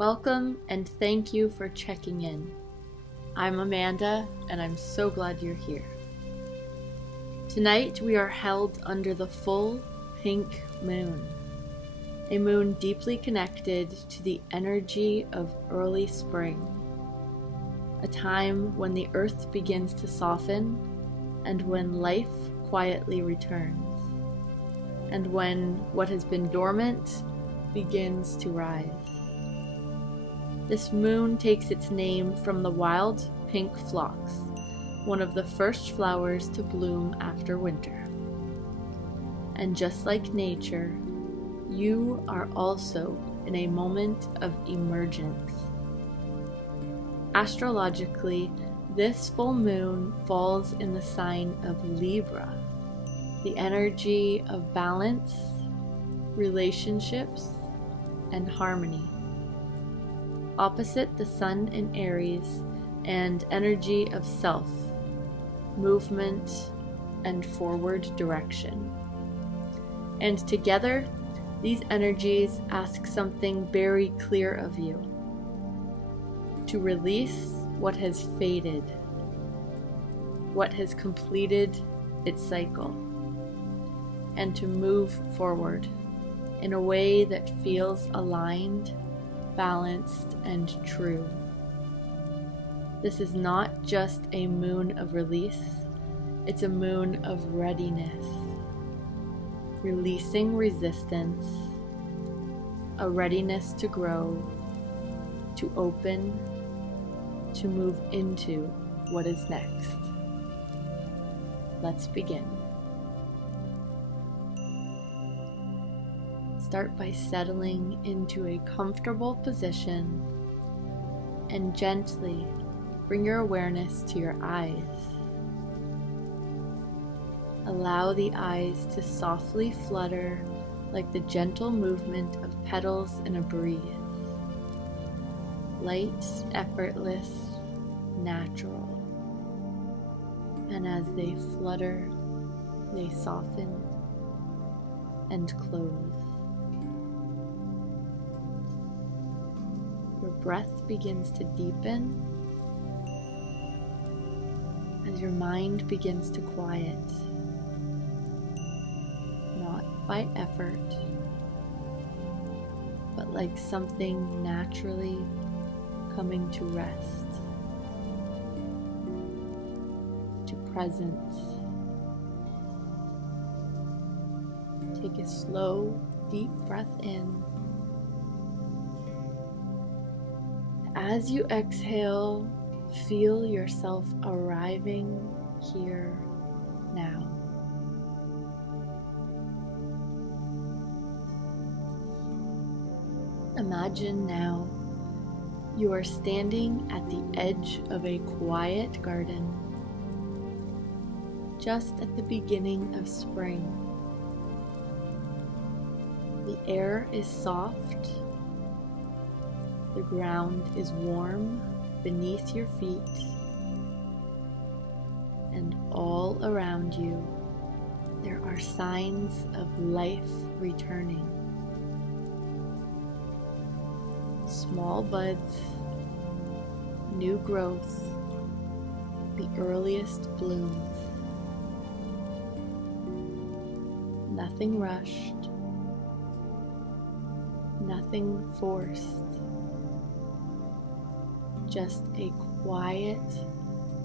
Welcome and thank you for checking in. I'm Amanda and I'm so glad you're here. Tonight we are held under the full pink moon, a moon deeply connected to the energy of early spring, a time when the earth begins to soften and when life quietly returns, and when what has been dormant begins to rise. This moon takes its name from the wild pink phlox, one of the first flowers to bloom after winter. And just like nature, you are also in a moment of emergence. Astrologically, this full moon falls in the sign of Libra, the energy of balance, relationships, and harmony. Opposite the sun in Aries and energy of self, movement, and forward direction. And together, these energies ask something very clear of you: to release what has faded, what has completed its cycle, and to move forward in a way that feels aligned, balanced, and true. This is not just a moon of release, it's a moon of readiness, releasing resistance, a readiness to grow, to open, to move into what is next. Let's begin. Start by settling into a comfortable position and gently bring your awareness to your eyes. Allow the eyes to softly flutter like the gentle movement of petals in a breeze. Light, effortless, natural. And as they flutter, they soften and close. Your breath begins to deepen as your mind begins to quiet, not by effort, but like something naturally coming to rest, to presence. Take a slow, deep breath in. As you exhale, feel yourself arriving here now. Imagine now you are standing at the edge of a quiet garden, just at the beginning of spring. The air is soft. The ground is warm beneath your feet, and all around you there are signs of life returning. Small buds, new growth, the earliest blooms. Nothing rushed, nothing forced. Just a quiet,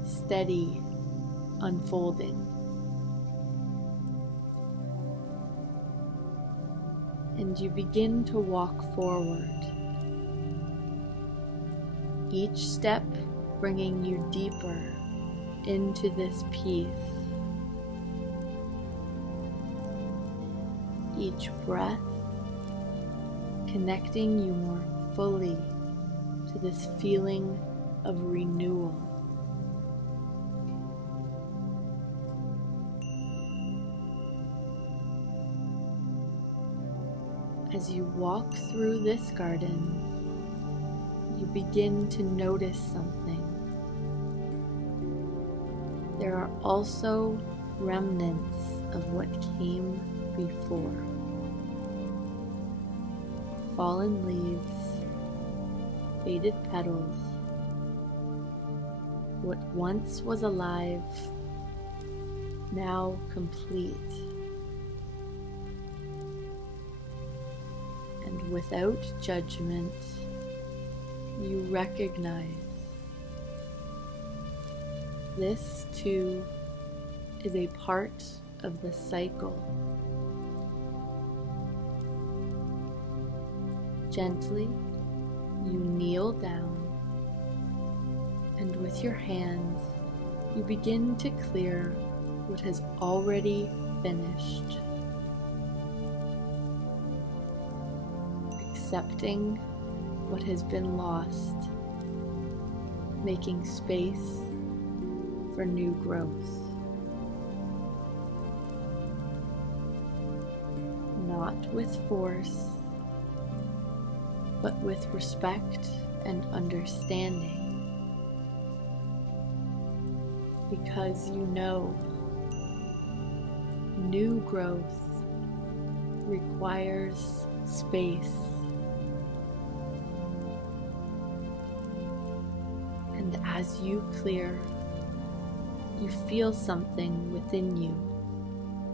steady unfolding. And you begin to walk forward, each step bringing you deeper into this peace. Each breath connecting you more fully to this feeling of renewal. As you walk through this garden, you begin to notice something. There are also remnants of what came before. Fallen leaves, faded petals. What once was alive, now complete. And without judgment, you recognize this too is a part of the cycle. Gently, you kneel down, and with your hands, you begin to clear what has already finished. Accepting what has been lost, making space for new growth. Not with force, but with respect and understanding. Because you know new growth requires space. And as you clear, you feel something within you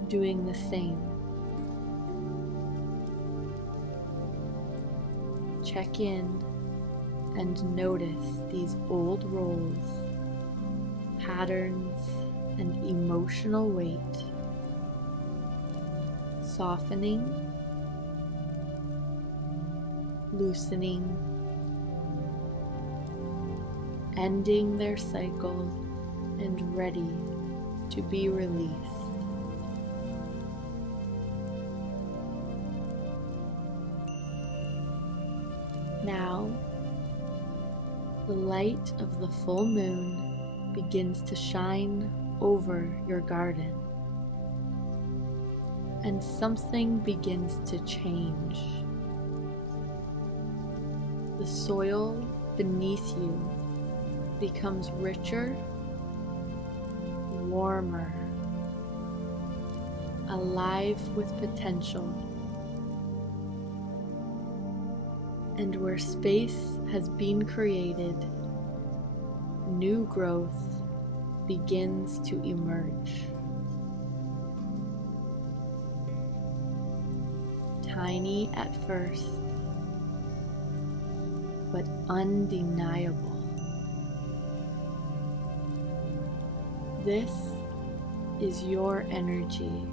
doing the same. Check in and notice these old roles, patterns, and emotional weight softening, loosening, ending their cycle and ready to be released. Now, the light of the full moon begins to shine over your garden, and something begins to change. The soil beneath you becomes richer, warmer, alive with potential. And where space has been created, new growth begins to emerge. Tiny at first, but undeniable. This is your energy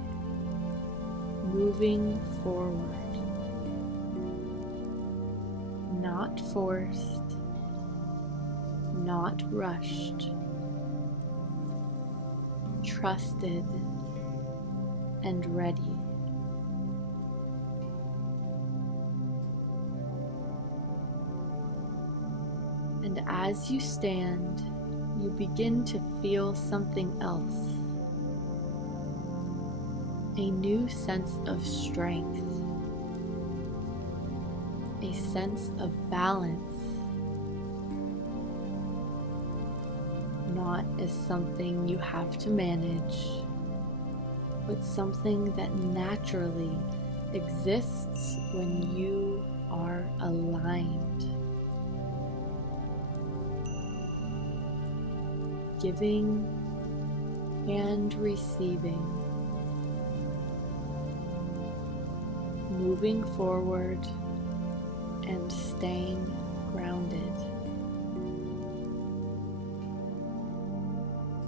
moving forward. Not forced, not rushed, trusted and ready. And as you stand, you begin to feel something else. A new sense of strength. A sense of balance. Not as something you have to manage, but something that naturally exists when you are aligned. Giving and receiving. Moving forward and staying grounded.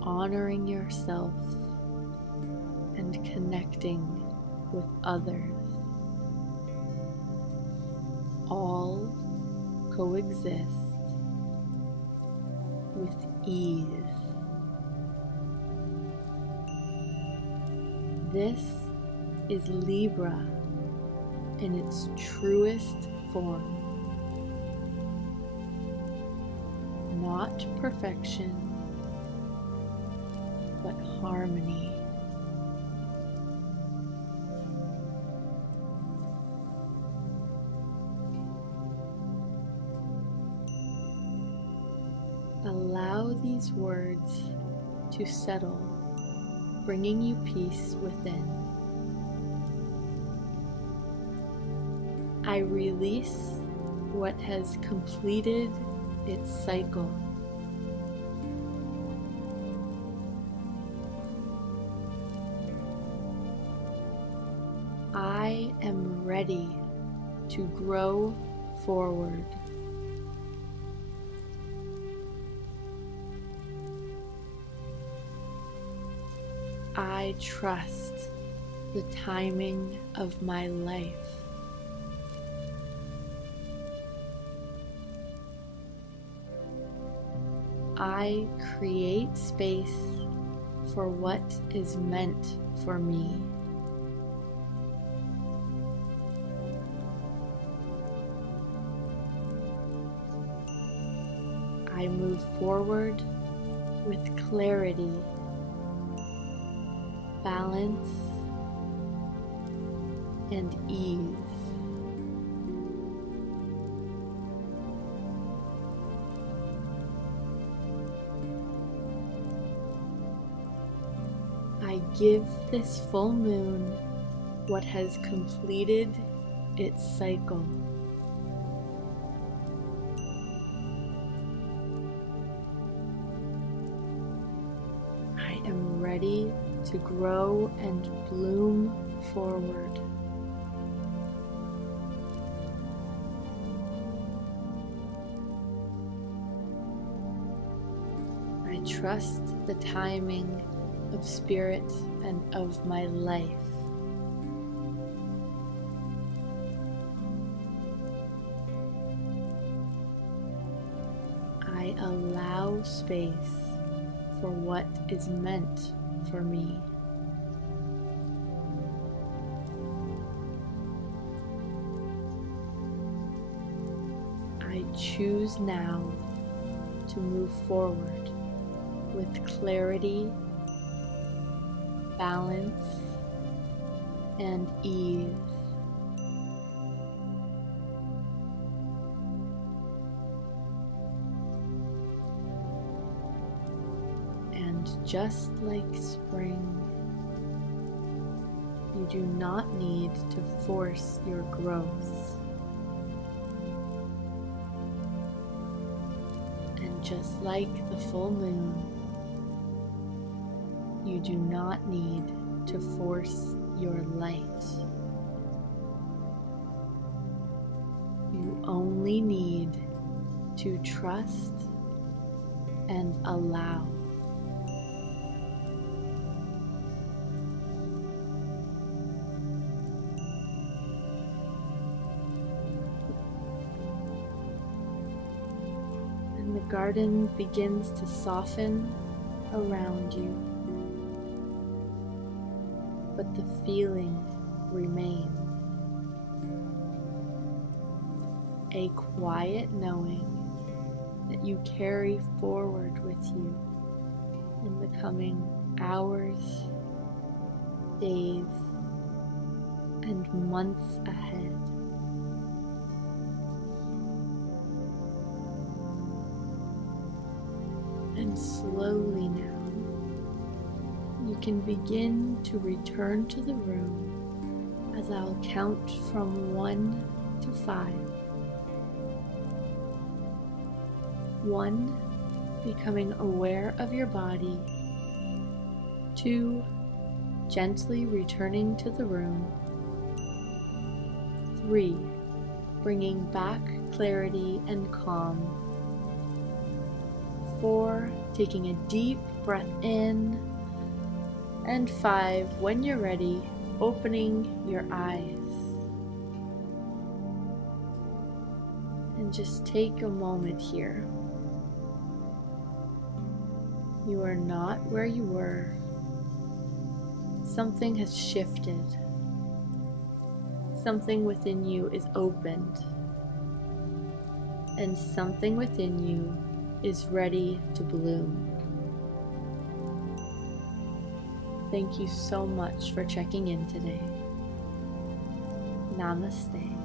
Honoring yourself and connecting with others. All coexist with ease. This is Libra in its truest form. Not perfection, but harmony. Allow these words to settle, bringing you peace within. I release what has completed its cycle. I am ready to grow forward. I trust the timing of my life. I create space for what is meant for me. I move forward with clarity, balance, and ease. I give this full moon what has completed its cycle. I am ready to grow and bloom forward. I trust the timing of Spirit and of my life. I allow space for what is meant for me. I choose now to move forward with clarity, balance, and ease. And just like spring, you do not need to force your growth. And just like the full moon, you do not need to force your light. You only need to trust and allow. And the garden begins to soften around you, but the feeling remains. A quiet knowing that you carry forward with you in the coming hours, days, and months ahead. And slowly now, you can begin to return to the room as I'll count from 1 to 5. 1, becoming aware of your body. 2, gently returning to the room. 3, bringing back clarity and calm. 4, taking a deep breath in. And 5, when you're ready, opening your eyes. And just take a moment here. You are not where you were. Something has shifted. Something within you is opened. And something within you is ready to bloom. Thank you so much for checking in today. Namaste.